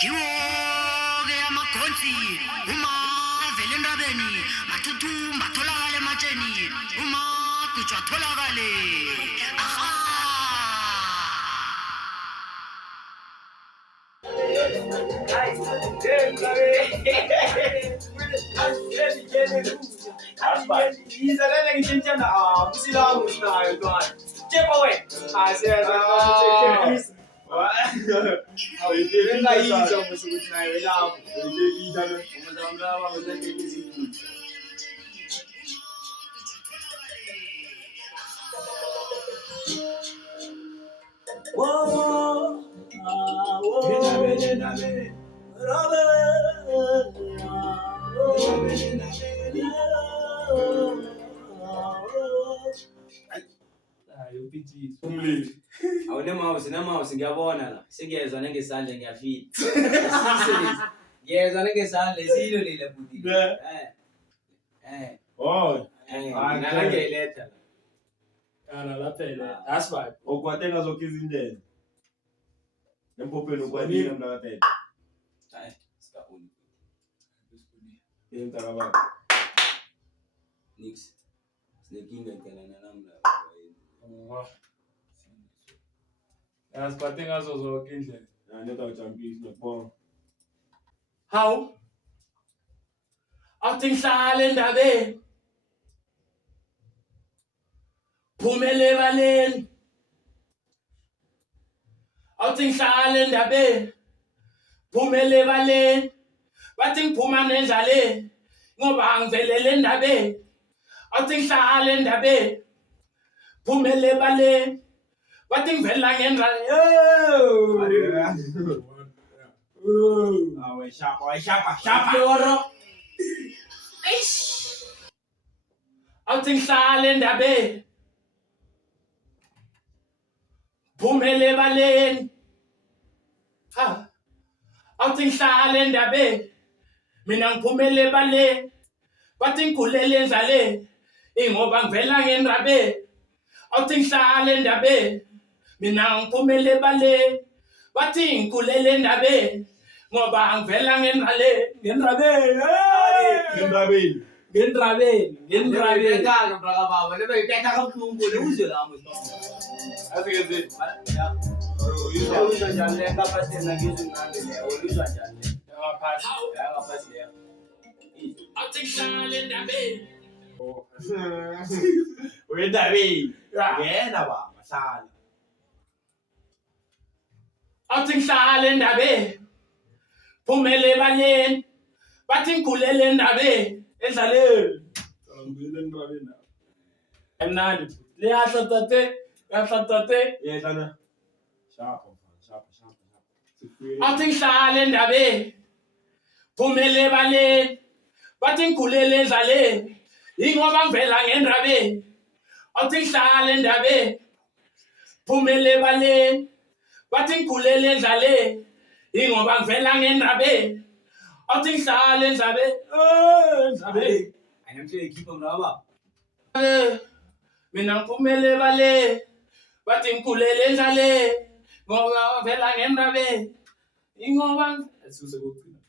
Kiwo-ke amakhonsi uma vele endabeni mathuthumba atholakale ematsheni uma gujwa atholakale. Aha! Awunemawusi ngiyabona la singezwa nengesandla ngiyafika ngiyezwa nengesandla isilo lile buti ngiletha Ana lapha that's right. Okwatenga zonke izindlela. Empopeni ukwanile mna katete. hayi sikaboni Yenza kababa. nix sinekinga ngicela namla Asiphathe ngazo zonke indlela. Neta ujampisi nokubonga. Hawu athi ngihlale endabeni phumele ebaleni athi ngihlale endabeni phumele ebaleni bathi ngiphuma nendlaleni ngoba angivelele endabeni athi ngihlale endabeni phumele ebaleni bathi ngivela ngendlaleni Awe shapa. Yoro. Athi ngihlale endabeni phumele ebaleni athi ngihlale endabeni mina ngiphumele ebaleni bathi ngigulele endlaleni ingoba ngivela ngendabeni athi ngihlale endabeni mina ngiphumele ebaleni bathi ngigulele endabeni ngoba ngivela ngendrabeni kaka braka baba lebe ithatha kabuhlungu uzwe lami asike uzwe njani le kapasiteni ngizwe ngande le uzwe njani yaphasi ngaphansi le athi ngihlale endabeni Wendabeni. Ngena baba hlala. athi ngihlale endabeni phumele ebaleni bathi ngigulele endabeni endlaleni ngibuyele endabeni emnandi liyahlattate Yedlana. Shapa. athi ngihlale endabeni phumele ebaleni bathi ngigulele endlaleni ingoba ngivela ngendabeni athi ngihlale endabeni phumele ebaleni bathi ngigulele endlaleni ingoba ngivela ngendabeni athi ngihlale endabeni ayinamhlele ikhipha mraba mina ngiphumele ebaleni bathi ngigulele endlaleni ngoba ngivela ngendabeni ingoba esuse kokugcina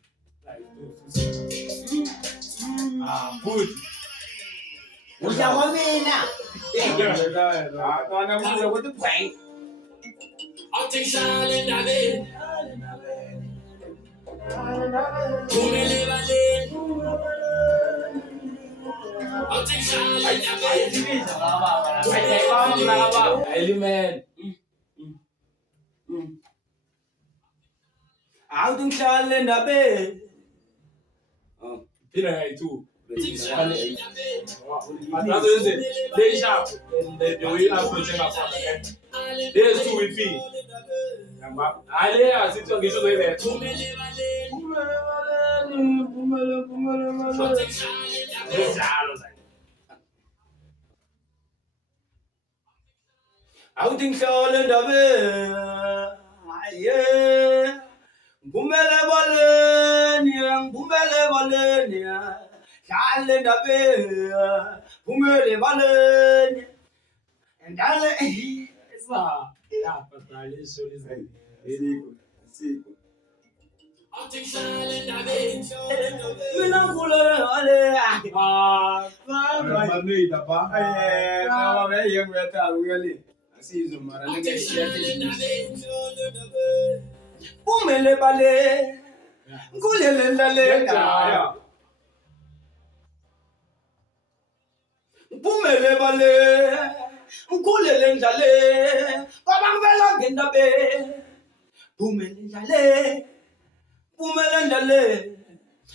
Good. udla kwamina Kona mse ukuthi bang. athi ngihlale endabeni phumele ebaleni athi ngihlale endabeni Amen. awuthi ngihlale endabeni Pina ngayi-2. Another is it? They sharp. The way you approach it up. There's 2 with me. Ale asithi ngisho zoyibetha. Njalo nje. awuthi ngihlale endabeni aye ngiphumele ebaleni hlale endabeni phumele ebaleni ndale Esa. Ya, pasal ini sulit. Siko. Manita pa. Bumele bale, ngulele ndale. Bumele bale, ngulele ndale. Babangela ngendabe. Bumele ndale, bumele ndale.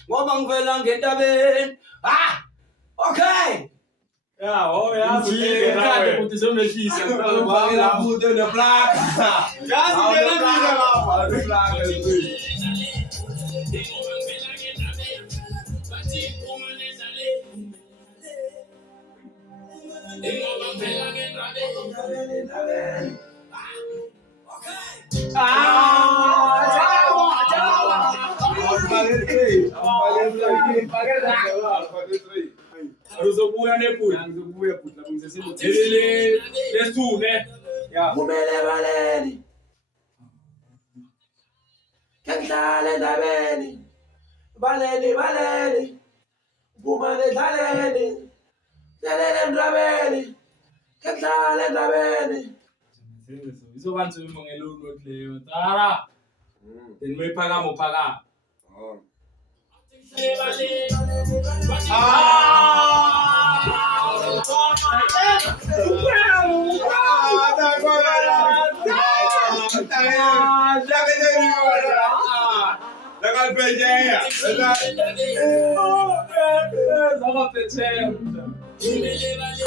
Babangela ngendabe. Ah, okay. Yeah, oh yeah. Put some cheese. La puta de placa. Ya si tiene vida la placa. Aruzobuya nepuya. Let's do that. Yeah. Bumele baleni, kenhlale ndabeni. Baleni baleni, bumele dlaleni. Dlaleni ndabeni, kenhlale ndabeni. Iso bantu imongelulu leyo. Tara. Then we paga mo paga.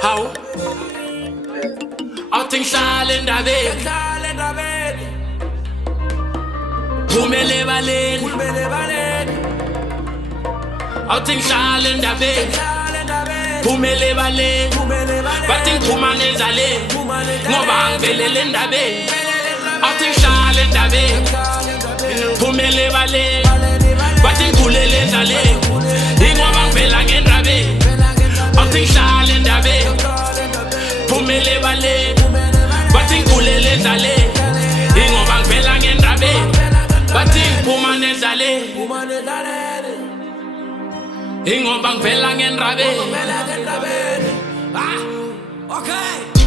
How? I think Charlie David. Bumele balen. I think Charlie David. Bumele balen. Batin kumane zale. Ngobang velele ndabe. I think Charlie David. Bumele balen. Batin kulele zale. Ngobang velangen ndabe. I think Charlie David. Bumele balen. Batin kulele zale. Ngobang velangen ndabe. Batin kumane zale. Ingobang velangen ndabe. Ah, okay.